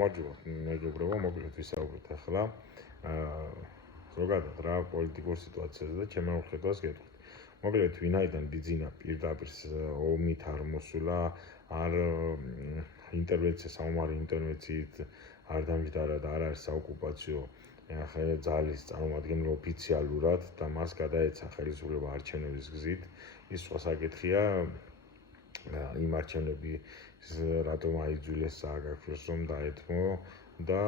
გამარჯობა მეგობრებო, მოკლედ ვისაუბრეთ ახლა ზოგადად რა პოლიტიკურ სიტუაციაზე და ჩემი მხედვას გეტყვით. მოკლედ ვინაიდან ბიძინა პირდაპირ ომით არ მოსულა, არ ინტერვენცია საომარი ინტერვენციით არ დამჯდარა და არ არის საოკუპაციო ძალის წარმომადგენელი ოფიციალურად და მას გადაეცა ხელისუფლება არჩევნების გზით. ის სხვა საკითხია იმ არჩევნების რატომ აიძულეს სააგაროებს რომ დაეთმო და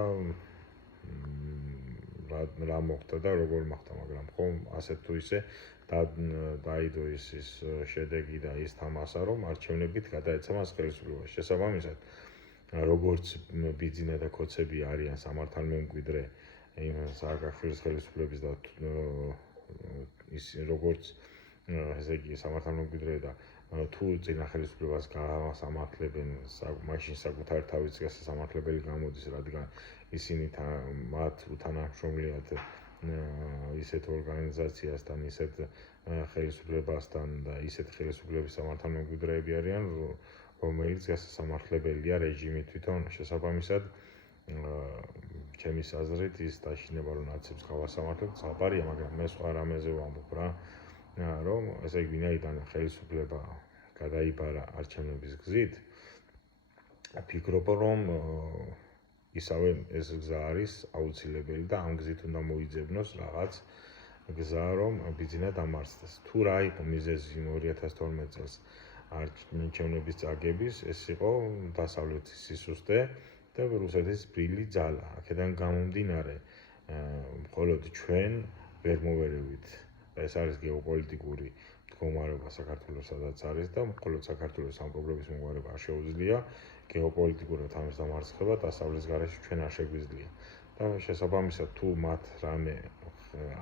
რა მოხდა და როგორ მოხდა, მაგრამ ხომ ასე თუ ისე დაიდო ის შედეგი და ის თამასა რომ არჩევნებით გადაეცა მას ხელისუფლებას. შესაბამისად, როგორც ბიძინა და ქოცები არიან სამართალმემკვიდრე იმ სააგაროების ხელისუფლების და ის როგორც ესე იგი სამართალმემკვიდრე და თუ წინა ხელისუფლებას გამასამართლებენ, მაშინ საკუთარ თავის გასამართლებელი გამოდის, რადგან ისინი მათ უთანამშრომლად ისეთ ორგანიზაციასთან, ისეთ ხელისუფლებასთან და ისეთ ხელისუფლების სამართალმემკვიდრეები არიან, რომელიც გასამართლებელია რეჟიმი თვითონ. შესაბამისად, ჩემის აზრით ის დაშინება რომ ნაცებს გავასამართლებთ, საუბარია, მაგრამ მე სხვა რამეზე ვამბობ რა. რომ ესე იგი ვინაიდან ხელისუფლება გადაიბარა არჩევნების გზით, ფიქრობ რომ ისავე ეს გზა არის აუცილებელი და ამ გზით უნდა მოიძებნოს რაღაც გზა რომ ბიძინა დამარცხდეს. თუ რა იყო მიზეზი 2012 წელს არჩევნების წაგების, ეს იყო დასავლეთის სისუსტე და რუსეთის ბრილი ძალა. აქედან გამომდინარე, მხოლოდ ჩვენ ვერ მოვერევით. ეს არის გეოპოლიტიკური მდგომარეობა საქართველოს სადაც არის და მხოლოდ საქართველოს ამ პრობლემის მოგვარება არ შეუძლია, გეოპოლიტიკურად ამის დამარცხება დასავლეთის გარეშე ჩვენ არ შეგვიძლია. და შესაბამისად, თუ მათ რამე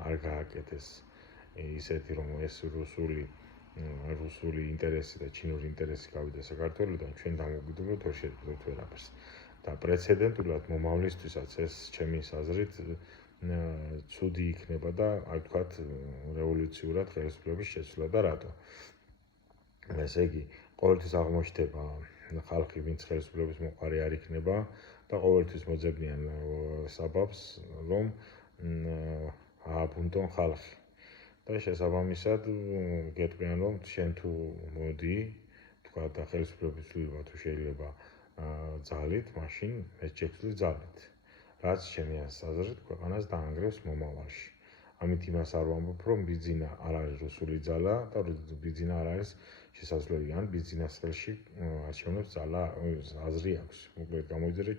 არ გააკეთეს ისეთი რომ ეს რუსული ინტერესი და ჩინური ინტერესი გავიდა საქართველოსთან, ჩვენ დამოუკიდებლად ვერ შეგვიძლია ვერაფერს. და პრეცედენტულად მომავლისთვისაც ეს ჩემის აზრით ცუდი იქნება და არ ვთქვათ რევოლუციურად ხელისუფლების შეცვლა და რატო. ესე იგი, ყოველთვის აღმოჩნდება ხალხი, ვინც ხელისუფლების მოყარი არ იქნება და ყოველთვის მოძებნიან საბაბს, რომ ააბუნტონ ხალხი. და შესაბამისად, გეტყვიან რომ შენ თუ მოდი, თქვა და ხელისუფლების ცვლილება თუ შეიძლება ძალით, მაშინ ეს შეცვლი ძალით. რაც ჩემი აზრით ქვეყანას დაანგრევს მომავალში. ამით იმას არ ვამბობ, რომ ბიძინა არ არის რუსული ძალა და ბიძინა არ არის შესაძლებელი, ან ბიძინას ხელში არჩევნებს ძალა აზრი აქვს. მოკლედ გამოიძერეთ